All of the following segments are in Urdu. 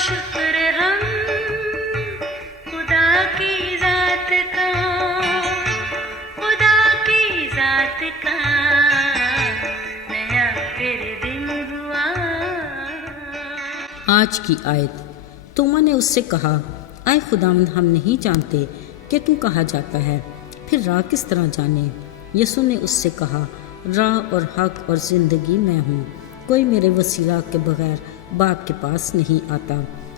شکر ہم خدا کی ذات کا، خدا کی ذات کا نیا پھر دن ہوا۔ آج کی آیت۔ توما نے اس سے کہا، اے خداوند، ہم نہیں جانتے کہ تو کہاں جاتا ہے، پھر راہ کس طرح جانے؟ یسوع نے اس سے کہا، راہ اور حق اور زندگی میں ہوں، کوئی میرے وسیلہ کے بغیر باپ کے پاس نہیں آتا۔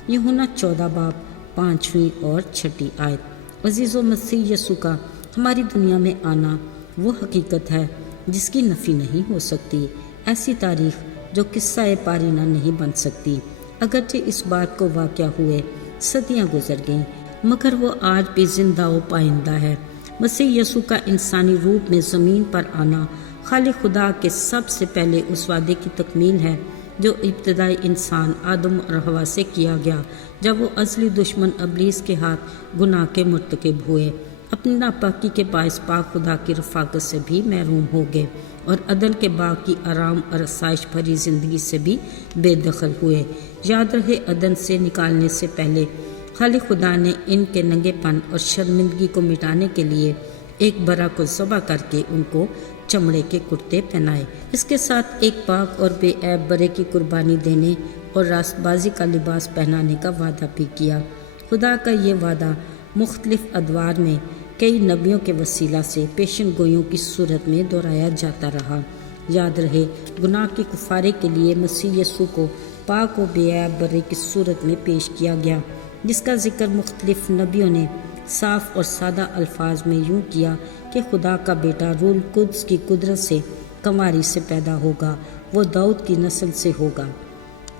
یوحنا 14 باب 5 اور 6 آیت۔ عزیزو، مسیح یسوع کا ہماری دنیا میں آنا وہ حقیقت ہے جس کی نفی نہیں ہو سکتی، ایسی تاریخ جو قصہ پارینہ نہیں بن سکتی۔ اگرچہ اس بات کو واقع ہوئے صدیاں گزر گئیں، مگر وہ آج بھی زندہ و پائندہ ہے۔ مسیح یسوع کا انسانی روپ میں زمین پر آنا خالق خدا کے سب سے پہلے اس وعدے کی تکمیل ہے جو ابتدائی انسان آدم اور حوا سے کیا گیا جب وہ ازلی دشمن ابلیس کے ہاتھ گناہ کے مرتکب ہوئے، اپنی ناپاکی کے باعث پاک خدا کی رفاقت سے بھی محروم ہو گئے اور عدن کے باغ کی آرام اور آسائش بھری زندگی سے بھی بے دخل ہوئے۔ یاد رہے، عدن سے نکالنے سے پہلے خالق خدا نے ان کے ننگے پن اور شرمندگی کو مٹانے کے لیے ایک برا کو ذبح کر کے ان کو چمڑے کے کرتے پہنائے۔ اس کے ساتھ ایک پاک اور بے عیب برے کی قربانی دینے اور راست بازی کا لباس پہنانے کا وعدہ بھی کیا۔ خدا کا یہ وعدہ مختلف ادوار میں کئی نبیوں کے وسیلہ سے پیشن گوئیوں کی صورت میں دہرایا جاتا رہا۔ یاد رہے، گناہ کے کفارے کے لیے مسیح یسوع کو پاک و بے عیب برے کی صورت میں پیش کیا گیا، جس کا ذکر مختلف نبیوں نے صاف اور سادہ الفاظ میں یوں کیا کہ خدا کا بیٹا روح القدس کی قدرت سے کنواری سے پیدا ہوگا، وہ داؤد کی نسل سے ہوگا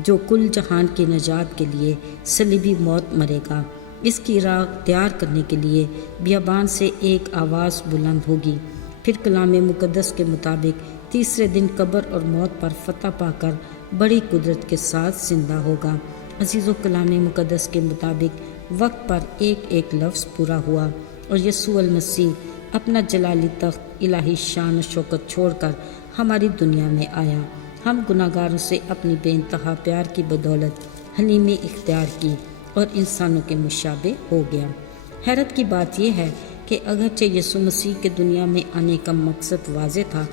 جو کل جہان کی نجات کے لیے صلیبی موت مرے گا۔ اس کی راہ تیار کرنے کے لیے بیابان سے ایک آواز بلند ہوگی، پھر کلام مقدس کے مطابق تیسرے دن قبر اور موت پر فتح پا کر بڑی قدرت کے ساتھ زندہ ہوگا۔ عزیزو، کلام مقدس کے مطابق وقت پر ایک ایک لفظ پورا ہوا اور یسوع المسیح اپنا جلالی تخت، الہی شان و شوکت چھوڑ کر ہماری دنیا میں آیا۔ ہم گناہگاروں سے اپنی بے انتہا پیار کی بدولت حلیمی اختیار کی اور انسانوں کے مشابہ ہو گیا۔ حیرت کی بات یہ ہے کہ اگرچہ یسوع مسیح کے دنیا میں آنے کا مقصد واضح تھا،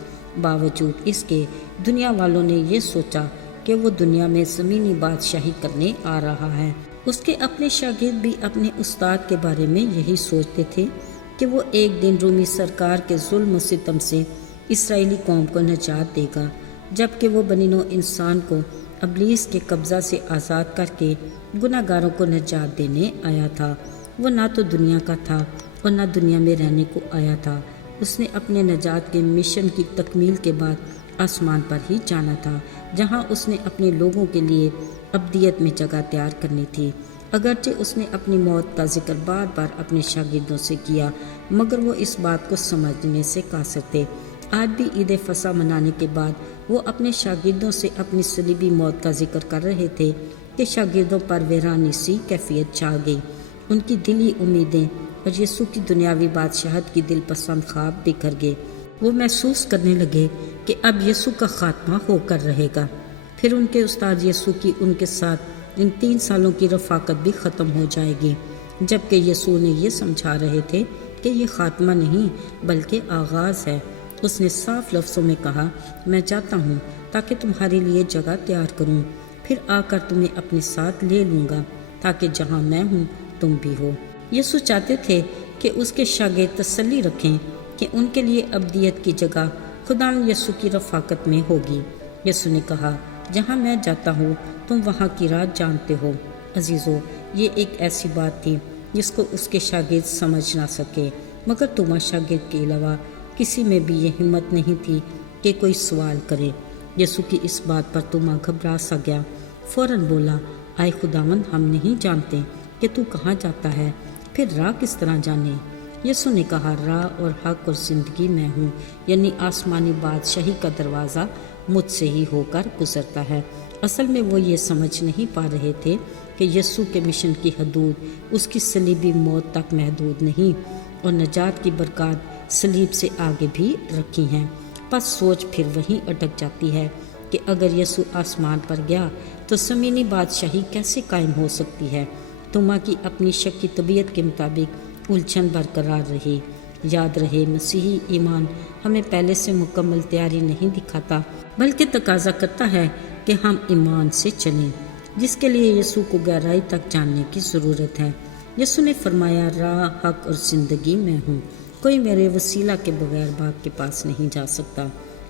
باوجود اس کے دنیا والوں نے یہ سوچا کہ وہ دنیا میں زمینی بادشاہی کرنے آ رہا ہے۔ اس کے اپنے شاگرد بھی اپنے استاد کے بارے میں یہی سوچتے تھے کہ وہ ایک دن رومی سرکار کے ظلم و ستم سے اسرائیلی قوم کو نجات دے گا، جبکہ وہ بنی نوع انسان کو ابلیس کے قبضہ سے آزاد کر کے گناہ گاروں کو نجات دینے آیا تھا۔ وہ نہ تو دنیا کا تھا اور نہ دنیا میں رہنے کو آیا تھا۔ اس نے اپنے نجات کے مشن کی تکمیل کے بعد آسمان پر ہی جانا تھا، جہاں اس نے اپنے لوگوں کے لیے ابدیت میں جگہ تیار کرنی تھی۔ اگرچہ اس نے اپنی موت کا ذکر بار بار اپنے شاگردوں سے کیا، مگر وہ اس بات کو سمجھنے سے قاصر تھے۔ آج بھی عید فصح منانے کے بعد وہ اپنے شاگردوں سے اپنی صلیبی موت کا ذکر کر رہے تھے کہ شاگردوں پر ویرانی سی کیفیت چھا گئی۔ ان کی دلی امیدیں اور یسوع کی دنیاوی بادشاہت کی دل پسند خواب بکھر گئے۔ وہ محسوس کرنے لگے کہ اب یسوع کا خاتمہ ہو کر رہے گا۔ پھر ان کے استاد یسوع کی ان کے ساتھ ان 3 سالوں کی رفاقت بھی ختم ہو جائے گی، جبکہ یسوع نے یہ سمجھا رہے تھے کہ یہ خاتمہ نہیں بلکہ آغاز ہے۔ اس نے صاف لفظوں میں کہا، میں جاتا ہوں تاکہ تمہارے لیے جگہ تیار کروں، پھر آ کر تمہیں اپنے ساتھ لے لوں گا تاکہ جہاں میں ہوں تم بھی ہو۔ یسوع چاہتے تھے کہ اس کے شاگرد تسلی رکھیں کہ ان کے لیے ابدیت کی جگہ خداوند یسوع کی رفاقت میں ہوگی۔ یسوع نے کہا، جہاں میں جاتا ہوں تم وہاں کی راہ جانتے ہو۔ عزیزو، یہ ایک ایسی بات تھی جس کو اس کے شاگرد سمجھ نہ سکے، مگر توما شاگرد کے علاوہ کسی میں بھی یہ ہمت نہیں تھی کہ کوئی سوال کرے۔ یسوع کی اس بات پر توما گھبرا سا گیا، فوراً بولا، اے خداوند، ہم نہیں جانتے کہ تو کہاں جاتا ہے، پھر راہ کس طرح جانے؟ یسوع نے کہا، راہ اور حق اور زندگی میں ہوں، یعنی آسمانی بادشاہی کا دروازہ مجھ سے ہی ہو کر گزرتا ہے۔ اصل میں وہ یہ سمجھ نہیں پا رہے تھے کہ یسوع کے مشن کی حدود اس کی صلیبی موت تک محدود نہیں اور نجات کی برکات صلیب سے آگے بھی رکھی ہیں۔ پس سوچ پھر وہیں اٹک جاتی ہے کہ اگر یسوع آسمان پر گیا تو زمینی بادشاہی کیسے قائم ہو سکتی ہے۔ توما کی اپنی شک کی طبیعت کے مطابق الجھن برقرار رہی۔ یاد رہے، مسیحی ایمان ہمیں پہلے سے مکمل تیاری نہیں دکھاتا، بلکہ تقاضا کرتا ہے کہ ہم ایمان سے چلیں، جس کے لیے یسوع کو گہرائی تک جاننے کی ضرورت ہے۔ یسوع نے فرمایا، راہ، حق اور زندگی میں ہوں، کوئی میرے وسیلہ کے بغیر باپ کے پاس نہیں جا سکتا۔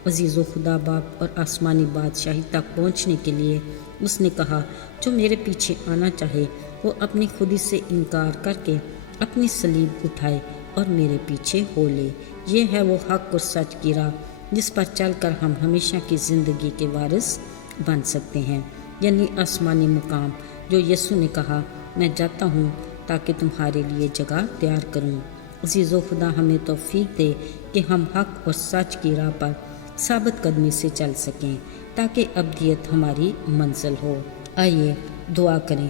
عزیز و خدا باپ اور آسمانی بادشاہی تک پہنچنے کے لیے اس نے کہا، جو میرے پیچھے آنا چاہے وہ اپنی خودی سے انکار کر کے اپنی صلیب اٹھائے اور میرے پیچھے ہو لے۔ یہ ہے وہ حق اور سچ کی راہ جس پر چل کر ہم ہمیشہ کی زندگی کے وارث بن سکتے ہیں، یعنی آسمانی مقام جو یسوع نے کہا، میں جاتا ہوں تاکہ تمہارے لیے جگہ تیار کروں۔ عزیز و خدا ہمیں توفیق دے کہ ہم حق اور سچ کی راہ پر ثابت قدمی سے چل سکیں تاکہ ابدیت ہماری منزل ہو۔ آئیے دعا کریں۔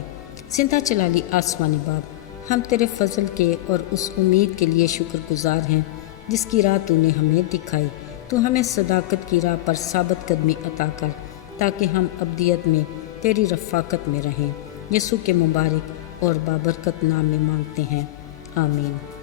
زندہ جلالی آسمانی باپ، ہم تیرے فضل کے اور اس امید کے لیے شکر گزار ہیں جس کی راہ تو نے ہمیں دکھائی۔ تو ہمیں صداقت کی راہ پر ثابت قدمی عطا کر تاکہ ہم ابدیت میں تیری رفاقت میں رہیں۔ یسوع کے مبارک اور بابرکت نام میں مانگتے ہیں، آمین۔